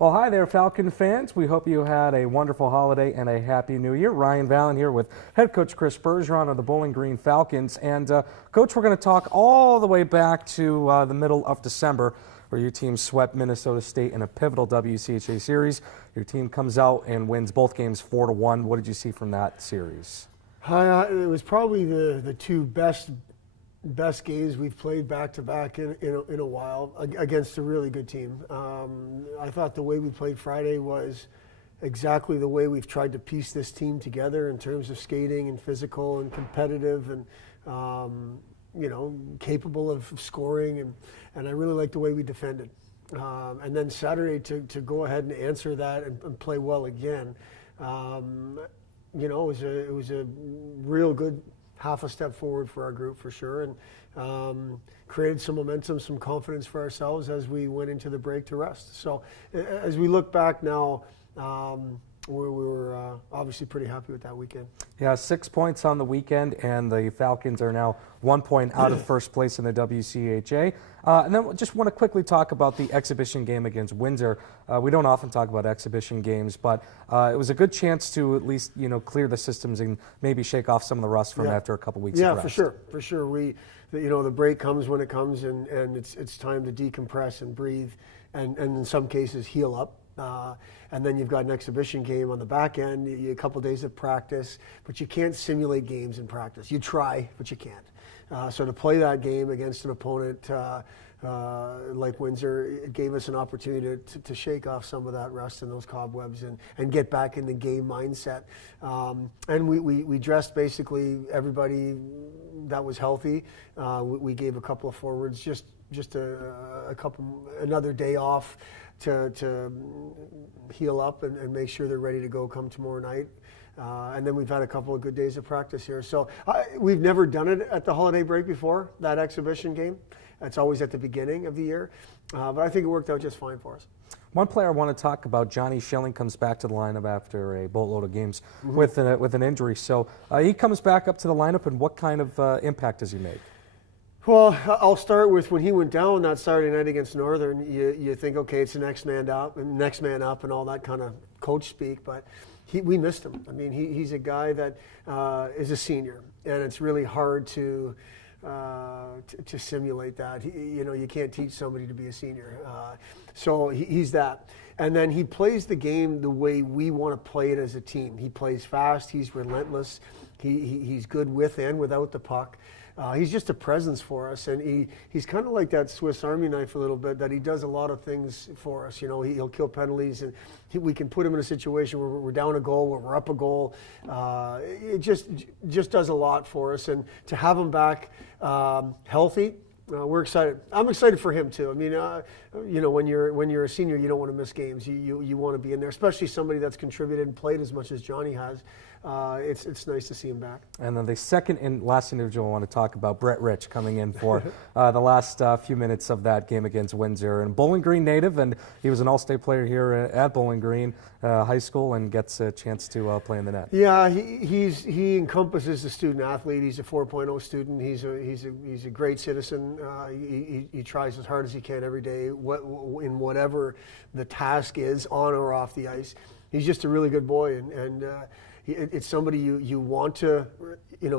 Well, hi there, Falcon fans. We hope you had a wonderful holiday and a happy new year. Ryan Vallon here with head coach Chris Bergeron of the Bowling Green Falcons. And Coach, we're going to talk all the way back to the middle of December, where your team swept Minnesota State in a pivotal WCHA series. Your team comes out and wins both games 4-1. What did you see from that series? It was probably the two best games we've played back-to-back in a while against a really good team. I thought the way we played Friday was exactly the way we've tried to piece this team together in terms of skating and physical and competitive and capable of scoring, and I really liked the way we defended. And then Saturday to go ahead and answer that and play well again, it was a real good half a step forward for our group for sure, and created some momentum, some confidence for ourselves as we went into the break to rest. So as we look back now, we were obviously pretty happy with that weekend. Yeah, 6 points on the weekend, and the Falcons are now 1 point out of first place in the WCHA. And then just want to quickly talk about the exhibition game against Windsor. We don't often talk about exhibition games, but it was a good chance to at least clear the systems and maybe shake off some of the rust from after a couple weeks of rest. Yeah, for sure. The break comes when it comes, and it's time to decompress and breathe, and in some cases heal up. And then you've got an exhibition game on the back end, a couple days of practice, but you can't simulate games in practice. You try, but you can't. So to play that game against an opponent like Windsor, it gave us an opportunity to shake off some of that rust and those cobwebs and get back in the game mindset. And we dressed basically everybody that was healthy. We gave a couple of forwards just another day off to heal up and make sure they're ready to go come tomorrow night. And then we've had a couple of good days of practice here. So we've never done it at the holiday break before, that exhibition game. It's always at the beginning of the year. But I think it worked out just fine for us. One player I want to talk about, Johnny Schilling, comes back to the lineup after a boatload of games with an injury. So he comes back up to the lineup, and what kind of impact does he make? Well, I'll start with when he went down that Saturday night against Northern. You think, okay, it's the next man up and all that kind of coach speak, but we missed him. I mean, he's a guy that is a senior, and it's really hard to simulate that. You can't teach somebody to be a senior. So he's that. And then he plays the game the way we want to play it as a team. He plays fast. He's relentless. He's good with and without the puck. He's just a presence for us, and he's kind of like that Swiss Army knife a little bit, that he does a lot of things for us. He'll kill penalties, and we can put him in a situation where we're down a goal, where we're up a goal. It just does a lot for us, and to have him back healthy, we're excited. I'm excited for him too. I mean, when you're a senior, you don't want to miss games. You want to be in there, especially somebody that's contributed and played as much as Johnny has. It's nice to see him back. And then the second and last individual I want to talk about, Brett Rich, coming in for the last few minutes of that game against Windsor. And Bowling Green native, and he was an all-state player here at Bowling Green High School, and gets a chance to play in the net. Yeah, he encompasses the student athlete. He's a 4.0 student. He's a great citizen. He tries as hard as he can every day, in whatever the task is, on or off the ice. He's just a really good boy, and it's somebody you want to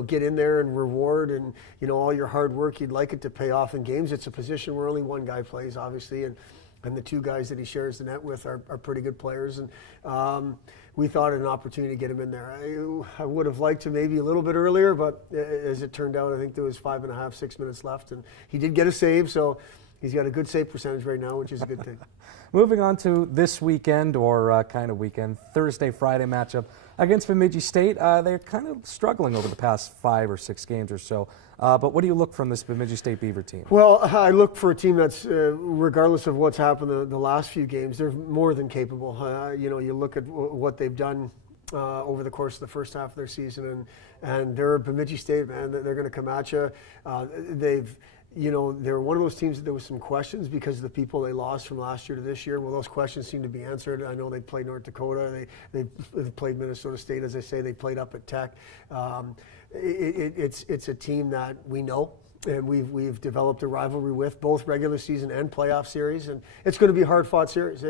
get in there and reward, and all your hard work, you'd like it to pay off in games. It's a position where only one guy plays, obviously, and the two guys that he shares the net with are pretty good players, and we thought an opportunity to get him in there. I would have liked to maybe a little bit earlier, but as it turned out, I think there was 5.5, 6 minutes left, and he did get a save, so he's got a good save percentage right now, which is a good thing. Moving on to this weekend, or kind of weekend, Thursday-Friday matchup against Bemidji State. They're kind of struggling over the past 5 or 6 games or so. But what do you look from this Bemidji State Beaver team? Well, I look for a team that's, regardless of what's happened the last few games, they're more than capable. You look at what they've done over the course of the first half of their season, and they're Bemidji State, man. They're going to come at you. They're one of those teams that there was some questions because of the people they lost from last year to this year. Well, those questions seem to be answered. I know they played North Dakota. They played Minnesota State, as I say. They played up at Tech. It's a team that we know. and we've developed a rivalry with both regular season and playoff series, and it's going to be a hard-fought series.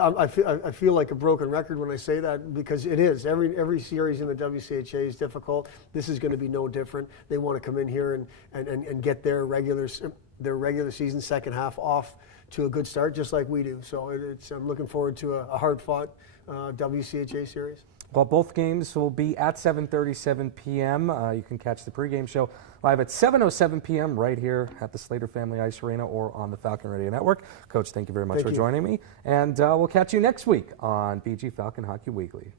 I feel like a broken record when I say that, because it is. Every series in the WCHA is difficult. This is going to be no different. They want to come in here and get their regular season second half off to a good start, just like we do. So I'm looking forward to a hard-fought WCHA series. Well, both games will be at 7:37 p.m. You can catch the pregame show live at 7:07 p.m. right here at the Slater Family Ice Arena or on the Falcon Radio Network. Coach, thank you very much for joining me. And we'll catch you next week on BG Falcon Hockey Weekly.